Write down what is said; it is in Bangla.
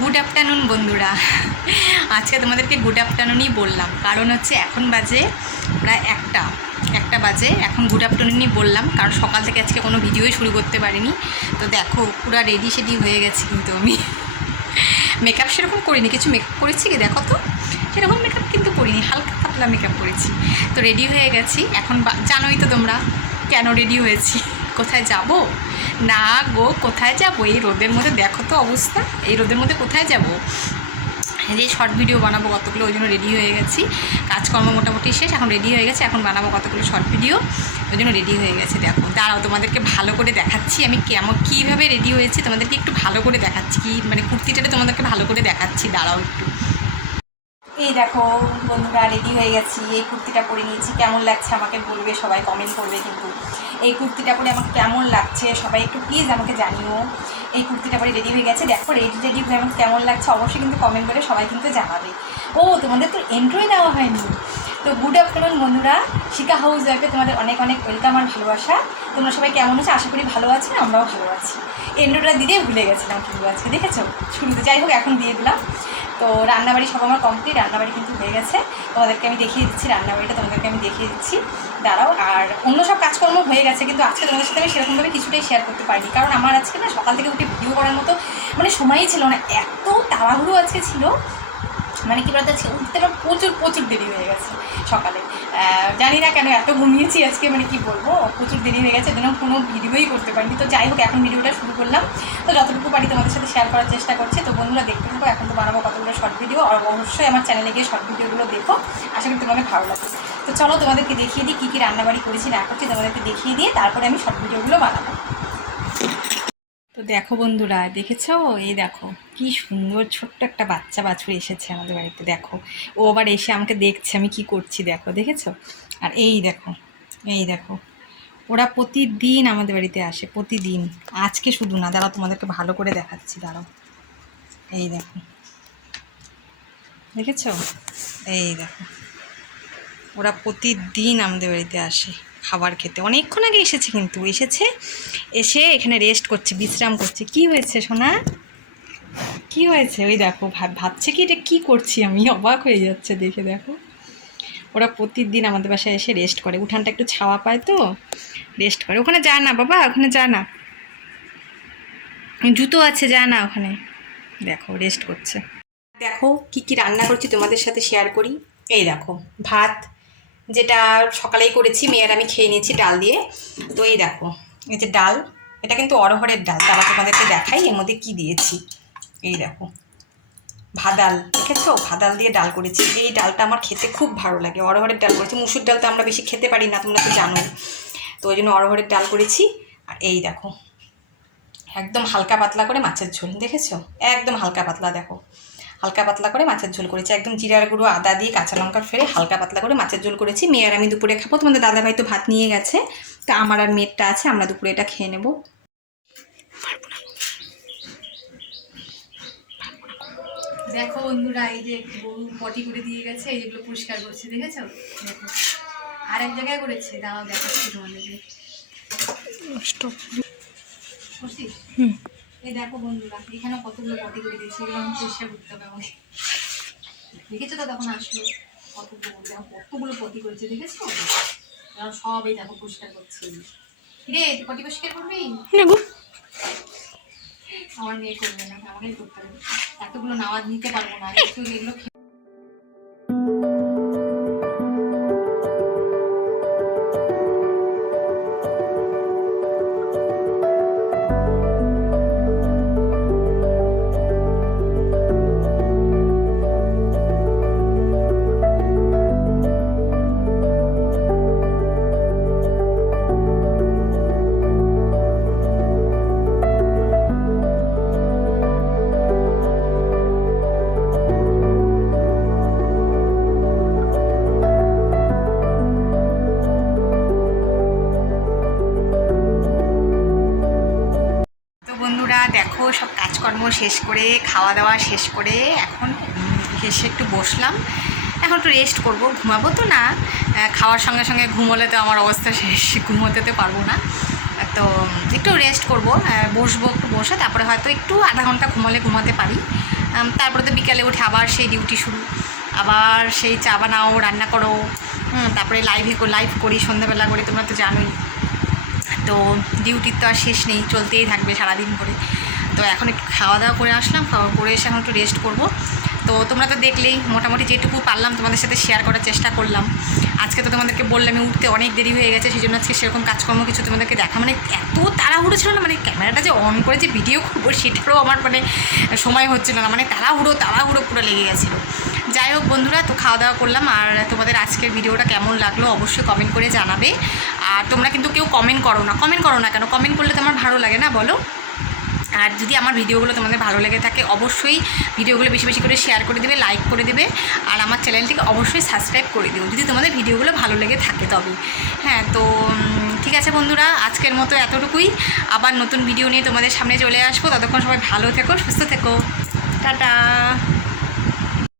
গুড আফটারনুন বন্ধুরা। আজকে তোমাদেরকে গুড আফটারনুনই বললাম, কারণ হচ্ছে এখন বাজে প্রায় একটা বাজে। এখন গুড আফটারনুনই বললাম কারণ সকাল থেকে আজকে কোনো ভিডিওই শুরু করতে পারিনি। তো দেখো পুরো রেডি সেডি হয়ে গেছি, কিন্তু আমি মেকআপ সেরকম করিনি, কিছু মেকআপ করেছি কি দেখো তো, সেরকম মেকআপ কিন্তু করিনি, হালকা পাতলা মেকআপ করেছি। তো রেডি হয়ে গেছি। এখন জানোই তো তোমরা কেন রেডি হয়েছি, কোথায় যাব না গো, কোথায় যাব এই রোদের মধ্যে, দেখো তো অবস্থা, এই রোদের মধ্যে কোথায় যাব। যে শর্ট ভিডিও বানাবো কতগুলো, ওই জন্য রেডি হয়ে গেছি। কাজকর্ম মোটামুটি শেষ, এখন রেডি হয়ে গেছে, এখন বানাবো কতগুলো শর্ট ভিডিও, ওই জন্য রেডি হয়ে গেছে। দেখো দাঁড়াও, তোমাদেরকে ভালো করে দেখাচ্ছি আমি কীভাবে রেডি হয়েছি, তোমাদেরকে একটু ভালো করে দেখাচ্ছি, কি মানে কুর্তিটাতে তোমাদেরকে ভালো করে দেখাচ্ছি, দাঁড়াও একটু। এই দেখো বন্ধুরা, রেডি হয়ে গেছি, এই কুর্তিটা পরে নিয়েছি। কেমন লাগছে আমাকে বলবে, সবাই কমেন্ট করবে কিন্তু। এই কুর্তিটা পরে আমাকে কেমন লাগছে সবাই একটু প্লিজ আমাকে জানিও। এই কুর্তিটা পরে রেডি হয়ে গেছে, দেখো রেডি হয়ে আমাকে কেমন লাগছে অবশ্যই কিন্তু কমেন্ট করে সবাই কিন্তু জানাবে। ও তোমাদের তো এন্ট্রোই দেওয়া হয়নি। তো গুড আফটারনুন বন্ধুরা, শিখা হাউস ওয়াইফে তোমাদের অনেক অনেক ওয়েলকাম আর ভালোবাসা। তোমরা সবাই কেমন আছো, আশা করি ভালো আছি, আমরাও ভালো আছি। এন্ট্রোটা দিতে ভুলে গেছিলাম কিন্তু আজকে, দেখেছো শুরুতে, যাই হোক এখন দিয়ে দিলাম। তো রান্নাবাড়ি সব আমার কমপ্লিট, রান্নাবাড়ি কিন্তু হয়ে গেছে, তোমাদেরকে আমি দেখিয়ে দিচ্ছি, রান্নাবাড়িটা তোমাদেরকে আমি দেখিয়ে দিচ্ছি, দাঁড়াও। আর অন্য সব কাজকর্ম হয়ে গেছে, কিন্তু আজকে তোমাদের সাথে আমি সেরকমভাবে কিছুটাই শেয়ার করতে পারিনি, কারণ আমার আজকে না সকাল থেকে উঠে ভিডিও করার মতো মানে সময়ই ছিল না, এত তাড়াহুড়ো আজকে ছিল, মানে কী বলতে উঠতে আমার প্রচুর দেরি হয়ে গেছে সকালে। জানি না কেন এত ঘুমিয়েছি আজকে, মানে কি বলবো, প্রচুর দেরি হয়ে গেছে, যেন কোনো ভিডিওই করতে পারিনি। তো যাই হোক এখন ভিডিওটা শুরু করলাম, তো যতটুকু পারি তোমাদের সাথে শেয়ার করার চেষ্টা করছি। তো বন্ধুরা দেখতে থাকো, এখন তো বানাবো কতগুলো শর্ট ভিডিও, আর অবশ্যই আমার চ্যানেলে গিয়ে শর্ট ভিডিওগুলো দেখো, আশা করি তোমাদের ভালো লাগবে। তো চলো তোমাদেরকে দেখিয়ে দিই কী কী রান্নাবাড়ি করেছি না করছি, তোমাদেরকে দেখিয়ে দিয়ে তারপরে আমি শর্ট ভিডিওগুলো বানাবো। তো দেখো বন্ধুরা, দেখেছো এই দেখো কি সুন্দর ছোট্ট একটা বাচ্চা বাছুর এসেছে আমাদের বাড়িতে, দেখো ও আবার এসে আমাকে দেখছে আমি কি করছি, দেখো দেখেছো। আর এই দেখো ওরা প্রতিদিন আমাদের বাড়িতে আসে, প্রতিদিন, আজকে শুধু না, দাঁড়াও তোমাদেরকে ভালো করে দেখাচ্ছি, দাঁড়াও। এই দেখো দেখেছো, এই দেখো ওরা প্রতিদিন আমাদের বাড়িতে আসে খাবার খেতে। অনেকক্ষণ আগে এসেছে, কিন্তু এসে এখানে রেস্ট করছে, বিশ্রাম করছে। কি হয়েছে সোনা, কি হয়েছে? ওই দেখো ভাবছে কি এটা কী করছি আমি, অবাক হয়ে যাচ্ছে দেখে। দেখো ওরা প্রতিদিন আমাদের বাসায় এসে রেস্ট করে, উঠানটা একটু ছাওয়া পায় তো রেস্ট করে। ওখানে যা না বাবা, ওখানে যা না, জুতো আছে, যা না ওখানে। দেখো রেস্ট করছে। দেখো কি কি রান্না করছি তোমাদের সাথে শেয়ার করি। এই দেখো ভাত, যেটা সকালেই করেছি, মেয়ের আমি খেয়ে নিয়েছি ডাল দিয়ে। তো এই দেখো এই যে ডাল, এটা কিন্তু অরহরের ডাল, তারা তোমাদেরকে দেখাই এর মধ্যে কী দিয়েছি। এই দেখো ভাদাল, দেখেছো ভাদাল দিয়ে ডাল করেছি। এই ডালটা আমার খেতে খুব ভালো লাগে, অরহরের ডাল করেছি, মুসুর ডাল তো আমরা বেশি খেতে পারি না, তোমরা তো জানোই, তো ওই জন্য অরহরের ডাল করেছি। আর এই দেখো একদম হালকা পাতলা করে মাছের ঝোল, দেখেছো একদম হালকা পাতলা, দেখো হালকা পাতলা করে মাছের ঝোল করেছি, একদম জিরার গুঁড়ো আদা দিয়ে কাঁচা লঙ্কা ফেলে হালকা পাতলা করে মাছের ঝোল করেছি। মেয়ে আর আমি দুপুরে খাবো, তোমাদের দাদাভাই তো ভাত নিয়ে গেছে, তা আমার আর মেয়েরটা আছে, আমরা দুপুরে এটা খেয়ে নেবো। দেখো বন্ধুরা, এই যে গরু পটি করে দিয়ে গেছে, এই যেগুলো পরিষ্কার করছে, দেখেছো দেখো, আর এক জায়গায় করেছে, দাঁড়াও দেখাচ্ছি তোমাদেরকে। এই দেখো বন্ধুরা, এখানে কতগুলো পটি করে দিয়েছে, এগুলো আমি পরিষ্কার করতে হবে আমাকে। দেখেছো তো তখন আসলো কতগুলো পটি করেছে, দেখেছো সব, এই দেখো পরিষ্কার করছে। রে পটি পরিষ্কার করবি? আমার মেয়ে করবে না, আমাকেই করতে হবে, এতগুলো নাওয়া নিতে পারবো না, একটু এগুলো। দেখো সব কাজকর্ম শেষ করে, খাওয়া দাওয়া শেষ করে এখন এসে একটু বসলাম, এখন একটু রেস্ট করবো, ঘুমাবো তো না, খাওয়ার সঙ্গে সঙ্গে ঘুমোলে তো আমার অবস্থা শেষ, ঘুমোতে তো পারবো না। তো একটু রেস্ট করব, বসবো, একটু বসে তারপরে হয়তো একটু আধা ঘন্টা ঘুমাতে পারি। তারপরে তো বিকালে উঠে আবার সেই ডিউটি শুরু, আবার সেই চা বানাও, রান্না করো, তারপরে লাইভ করি সন্ধ্যাবেলা করে, তোমরা তো জানোই। তো ডিউটির তো আর শেষ নেই, চলতেই থাকবে সারাদিন করে। তো এখন একটু খাওয়া দাওয়া করে আসলাম, খাওয়া করে এসে এখন একটু রেস্ট করব। তো তোমরা তো দেখলেই, মোটামুটি যেটুকু পারলাম তোমাদের সাথে শেয়ার করার চেষ্টা করলাম। আজকে তো তোমাদেরকে বললাম আমি উঠতে অনেক দেরি হয়ে গেছে, সেই জন্য আজকে সেরকম কাজকর্ম কিছু তোমাদেরকে দেখা, মানে এত তাড়াহুড়ো ছিল না, মানে ক্যামেরাটা যে অন করে যে ভিডিও করবো সেটারও আমার মানে সময় হচ্ছিল না, মানে তাড়াহুড়ো পুরো লেগে গেছিলো। যাই হোক বন্ধুরা, তো খাওয়া দাওয়া করলাম। আর তোমাদের আজকের ভিডিওটা কেমন লাগলো অবশ্যই কমেন্ট করে জানাবে। আর তোমরা কিন্তু কেউ কমেন্ট করো না কেন, কমেন্ট করলে তোমার ভালো লাগে না বলো? আর যদি আমার ভিডিওগুলো তোমাদের ভালো লেগে থাকে অবশ্যই ভিডিওগুলো বেশি বেশি করে শেয়ার করে দেবে, লাইক করে দেবে, আর আমার চ্যানেলটিকে অবশ্যই সাবস্ক্রাইব করে দিও যদি তোমাদের ভিডিওগুলো ভালো লেগে থাকে তবে। হ্যাঁ, তো ঠিক আছে বন্ধুরা, আজকের মতো এতটুকুই। আবার নতুন ভিডিও নিয়ে তোমাদের সামনে চলে আসবো। ততক্ষণ সবাই ভালো থেকো, সুস্থ থেকো, টাটা।